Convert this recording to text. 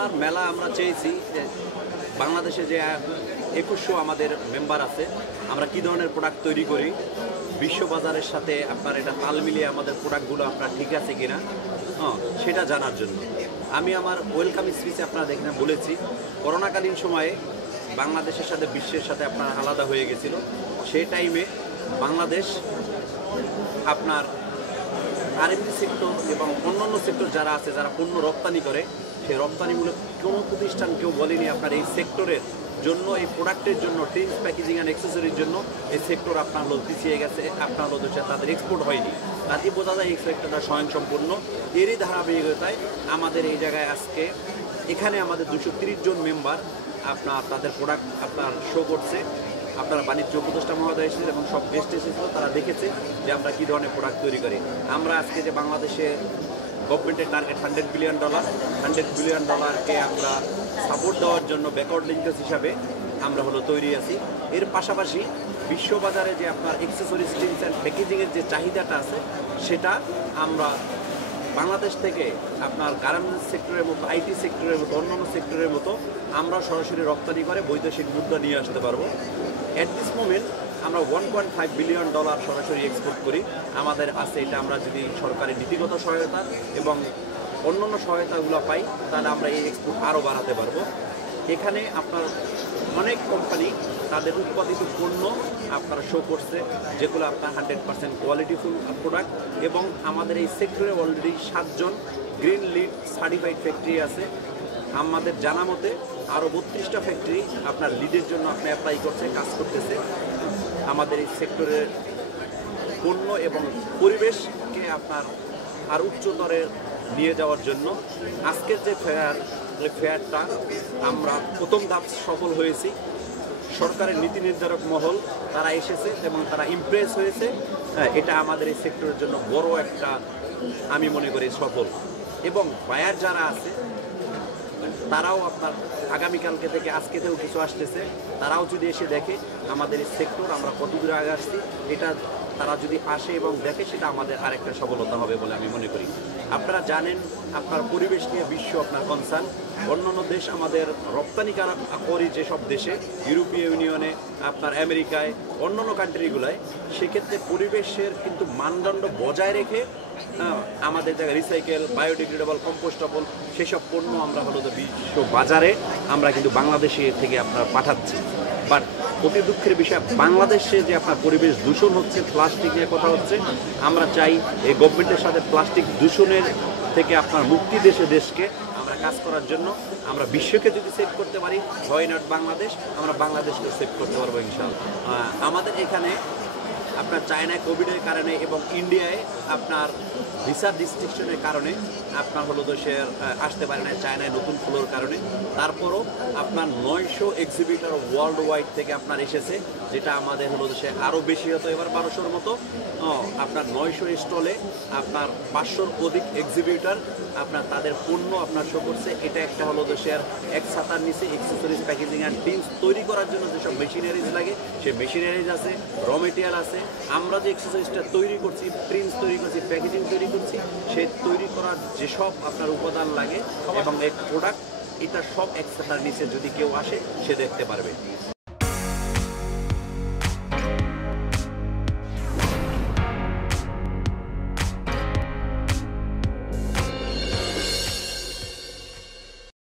আপনার মেলা আমরা চেয়েছি যে বাংলাদেশে যে 2100 আমাদের মেম্বার আছে, আমরা কী ধরনের প্রোডাক্ট তৈরি করি, বিশ্ব বাজারের সাথে আপনার এটা তাল মিলিয়ে আমাদের প্রোডাক্টগুলো আপনার ঠিক আছে কিনা সেটা জানার জন্য আমি আমার ওয়েলকাম স্পিচে আপনারা দেখেন বলেছি, করোনাকালীন সময়ে বাংলাদেশের সাথে বিশ্বের সাথে আপনার আলাদা হয়ে গেছিল। সেই টাইমে বাংলাদেশ আপনার আরএমজি সেক্টর এবং অন্যান্য সেক্টর যারা আছে, যারা পণ্য রপ্তানি করে, সেই রপ্তানিমূলক কোনো প্রতিষ্ঠান কেউ বলেনি আপনার এই সেক্টরের জন্য, এই প্রোডাক্টের জন্য, টিন্স প্যাকেজিং অ্যান্ড অ্যাক্সেসরির জন্য এই সেক্টর আপনার হলো পিছিয়ে গেছে, আপনার হলো তাদের এক্সপোর্ট হয়নি। তাতে বোঝা যায় এই সেক্টরটা স্বয়ংসম্পূর্ণ। এরই ধারাবাহিকতায় আমাদের এই জায়গায় আজকে এখানে আমাদের 230 জন মেম্বার আপনার তাদের প্রোডাক্ট আপনার শো করছে। আপনার বাণিজ্য উপদেষ্টা মহোদয় এসেছিল এবং সব গেস্ট এসেছিল, তারা দেখেছে যে আমরা কী ধরনের প্রোডাক্ট তৈরি করি। আমরা আজকে যে বাংলাদেশে গভর্নমেন্টের টার্গেট $100 বিলিয়ন, $100 বিলিয়নকে আমরা সাপোর্ট দেওয়ার জন্য ব্যাকওয়ার্ড লিঙ্কেজ হিসাবে আমরা হলো তৈরি আছি। এর পাশাপাশি বিশ্ববাজারে যে আপনার অ্যাক্সেসরিজ, টিন্স অ্যান্ড প্যাকেজিংয়ের যে চাহিদাটা আছে, সেটা আমরা বাংলাদেশ থেকে আপনার গার্মেন্টস সেক্টরের মতো, আইটি সেক্টরের মতো, অন্যান্য সেক্টরের মতো আমরা সরাসরি রপ্তানি করে বৈদেশিক মুদ্রা নিয়ে আসতে পারবো। অ্যাট দিস মোমেন্ট আমরা $1.5 বিলিয়ন সরাসরি এক্সপোর্ট করি। আমাদের আছে এটা, আমরা যদি সরকারি নীতিগত সহায়তা এবং অন্যান্য সহায়তাগুলো পাই, তাহলে আমরা এই এক্সপোর্ট আরও বাড়াতে পারবো। এখানে আপনার অনেক কোম্পানি তাদের উৎপাদিত পণ্য আপনারা শো করছে, যেগুলো আপনার 100% কোয়ালিটিফুল প্রোডাক্ট। এবং আমাদের এই সেক্টরে অলরেডি 7 জন গ্রিন লিড সার্টিফাইড ফ্যাক্টরি আছে। আমাদের জানা মতে আরও 32টা ফ্যাক্টরি আপনার লিডের জন্য আপনি অ্যাপ্লাই করছে, কাজ করতেছে আমাদের এই সেক্টরের পণ্য এবং পরিবেশকে আপনার আর উচ্চতরে নিয়ে যাওয়ার জন্য। আজকের যে ফেয়ারটা আমরা প্রথম ধাপ সফল হয়েছি। সরকারের নীতি নির্ধারক মহল তারা এসেছে এবং তারা ইমপ্রেস হয়েছে। এটা আমাদের এই সেক্টরের জন্য বড় একটা, আমি মনে করি, সফল। এবং বায়ার যারা আছে তারাও আপনার আগামীকালকে থেকে আজকেতেও কিছু আসতেছে, তারাও যদি এসে দেখে আমাদের এই সেক্টর আমরা কত দূরে আগে আসছি, এটা তারা যদি আসে এবং দেখে, সেটা আমাদের আরেকটা সফলতা হবে বলে আমি মনে করি। আপনারা জানেন আপনার পরিবেশ নিয়ে বিশ্ব আপনার কনসার্ন। অন্যান্য দেশ আমাদের রপ্তানি করি যেসব দেশে, ইউরোপীয় ইউনিয়নে, আপনার আমেরিকায়, অন্যান্য কান্ট্রিগুলোয়, সেক্ষেত্রে পরিবেশের কিন্তু মানদণ্ড বজায় রেখে আমাদের জায়গায় রিসাইকেল, বায়োডিগ্রেডেবল, কম্পোস্টেবল সেসব পণ্য আমরা হলো বিশ্ব বাজারে আমরা কিন্তু বাংলাদেশে থেকে আপনার পাঠাচ্ছি। বাট অতি দুঃখের বিষয়, বাংলাদেশে যে আপনার পরিবেশ দূষণ হচ্ছে, প্লাস্টিক নিয়ে কথা হচ্ছে, আমরা চাই এই গভর্নমেন্টের সাথে প্লাস্টিক দূষণের থেকে আপনার মুক্তি দেশকে আমরা কাজ করার জন্য। আমরা বিশ্বকে যদি সেভ করতে পারি, হোয়াই নট বাংলাদেশ, আমরা বাংলাদেশকে সেভ করতে পারবো ইনশাআল্লাহ। আমাদের এখানে আপনার চায়নায় কোভিডের কারণে এবং ইন্ডিয়ায় আপনার ভিসা রিস্ট্রিকশনের কারণে আপনার হলো দেশের আসতে পারে না, চায়নায় নতুন ফ্লোর কারণে। তারপরও আপনার 900 এক্সিবিটর ওয়ার্ল্ড ওয়াইড থেকে আপনার এসেছে, যেটা আমাদের হলো দেশে আরও বেশি হতো, এবার 1200-র মতো। আপনার 900 স্টলে আপনার 500-র অধিক এক্সিবিটর আপনার তাদের পণ্য আপনার শো করছে। এটা একটা হলো দেশের এক ছাতার নিচে অ্যাক্সেসরিজ, প্যাকেজিং অ্যান্ড টিন্স তৈরি করার জন্য যেসব মেশিনারিজ লাগে, সেই মেশিনারিজ আছে, র মেটেরিয়াল আছে। আমরা যে অ্যাক্সেসরিজটা তৈরি করছি, প্রিন্টস তৈরি করছি, প্যাকেজিং তৈরি করছি, সেই তৈরি করার যেসব আপনার উপাদান লাগে এবং এক প্রোডাক্ট, এটা সব এক ছাতার নিচে যদি কেউ আসে সে দেখতে পারবে।